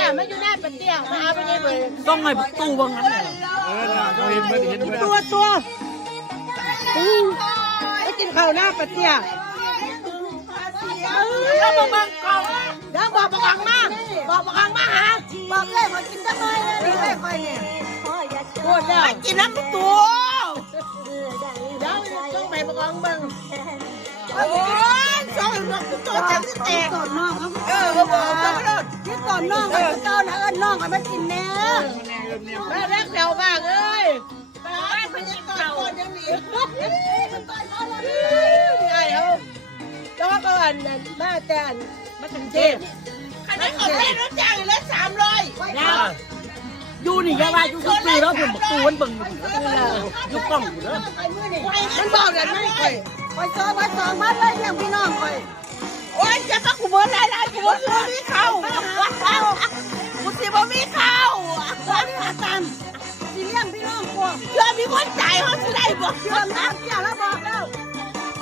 ตี้ยมันอยู่หน้าปะเตี้ยมาเอาไปนี่เลย ต้องให้ประตูว่างั้นเลย เขาเห็นมันเห็นมัน ตัวไอ้กินข้าวหน้าปะเตี้ยแล้วบอกบังกองแล้วบอกบังมาบอกบังมาหาบอกเลยมากินจังเลยเลยค่อยเนี่ยปวดแล้วกินน้ำตัวเดี๋ยวต้องไปบังบังโอ้ยสองบังตัวจะแตกก่อนน้องบอกต้องรถที่ก่อนน้องก็เจ้านะเอิญน้องก็มากินแน่แม่รักเดียวบ้างเอ้ยไปพยัญชนะก่อนยังมีไอ้เขาแล้วก็อันมาแต่อันมาถึงเทพขนาดเขาให้รถจ้างเลย300นะอยู่นี่แค่ว่าอยู่ซื้อแล้วผมบอกตูมันเบิ่งอยู่กล้องอยู่เด้อ มันบอกกันไม่ค่อยคอยซ้อมมาเลยอย่างพี่น้องคอยโอ้ยจะมากูบ่ได้กูบ่มีข้าวกูสิบ่มีข้าวอาจารย์สิเลี้ยงพี่น้องกูเชื่อมีคนจ่ายเขาสิได้บ่เชื่อนะเชื่อแล้วบอกเล